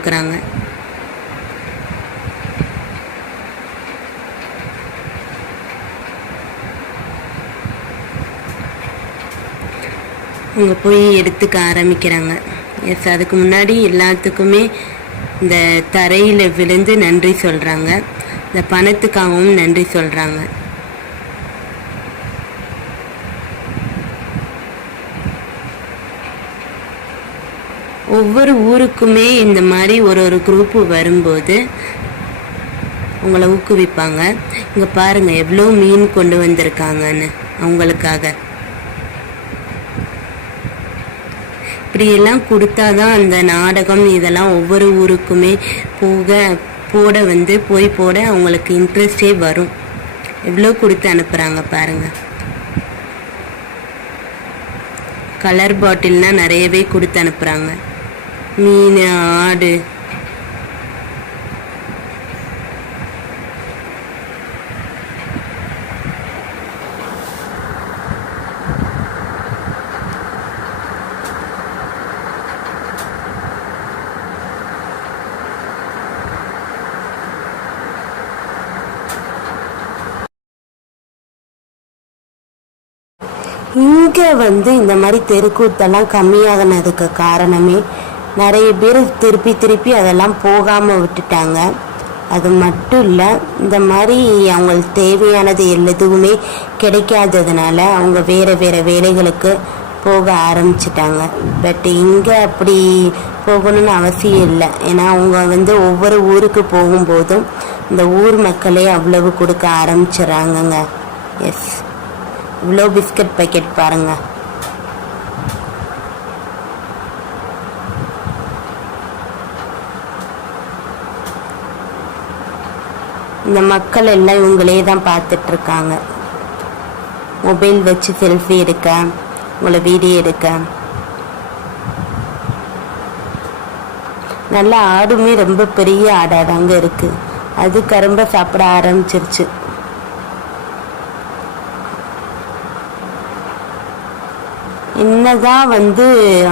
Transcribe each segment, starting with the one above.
இருக்கிறாங்க. அவங்க போய் எடுத்துக்க ஆரம்பிக்கிறாங்க. எஸ், அதுக்கு முன்னாடி எல்லாத்துக்குமே இந்த தரையில் விழுந்து நன்றி சொல்கிறாங்க. இந்த பணத்துக்காகவும் நன்றி சொல்கிறாங்க. ஒவ்வொரு ஊருக்குமே இந்த மாதிரி ஒரு குரூப்பு வரும்போது உங்களை ஊக்குவிப்பாங்க. இங்கே பாருங்கள் எவ்வளோ மீன் கொண்டு வந்திருக்காங்கன்னு அவங்களுக்காக. இப்படியெல்லாம் கொடுத்தாதான் அந்த நாடகம் இதெல்லாம் ஒவ்வொரு ஊருக்குமே போட அவங்களுக்கு இன்ட்ரெஸ்டே வரும். எவ்வளோ கொடுத்து அனுப்புகிறாங்க பாருங்கள். கலர் பாட்டில்னா நிறையவே கொடுத்து அனுப்புகிறாங்க. மீன், ஆடு. இங்கே இந்த மாதிரி தெருக்கூத்தெல்லாம் கம்மியாகினதுக்கு காரணமே நிறைய பேர் திருப்பி அதெல்லாம் போகாமல் விட்டுட்டாங்க. அது மட்டும் இல்லை, இந்த மாதிரி அவங்களுக்கு தேவையானது எதுவுமே கிடைக்காததுனால அவங்க வேறு வேலைகளுக்கு போக ஆரம்பிச்சிட்டாங்க. பட் இங்கே அப்படி போகணும்னு அவசியம் இல்லை. ஏன்னா அவங்க ஒவ்வொரு ஊருக்கு போகும்போதும் இந்த ஊர் மக்களே அவ்வளவு கொடுக்க ஆரம்பிச்சிடறாங்கங்க. எஸ், இவ்வளோ பிஸ்கட் பேக்கெட் பாருங்க. இந்த மக்கள் எல்லாம் இவங்களே தான் பார்த்துட்டு இருக்காங்க. மொபைல் வச்சு செல்ஃபி எடுக்க, உங்களை வீடியோ எடுக்க. நல்லா ஆடுமே ரொம்ப பெரிய ஆடாதாங்க இருக்கு. அது கரும்ப சாப்பிட ஆரம்பிச்சிருச்சு. என்னதான்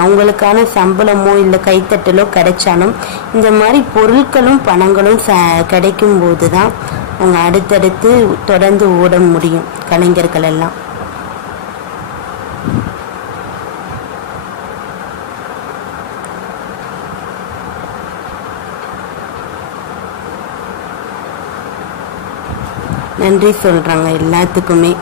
அவங்களுக்கான சம்பளமோ இல்லை கைத்தட்டலோ கிடைச்சாலும் இந்த மாதிரி பொருட்களும் பணங்களும் கிடைக்கும் போது தான் அவங்க அடுத்தடுத்து தொடர்ந்து ஓட முடியும் கலைஞர்கள் எல்லாம். நன்றி சொல்றாங்க எல்லாத்துக்குமே.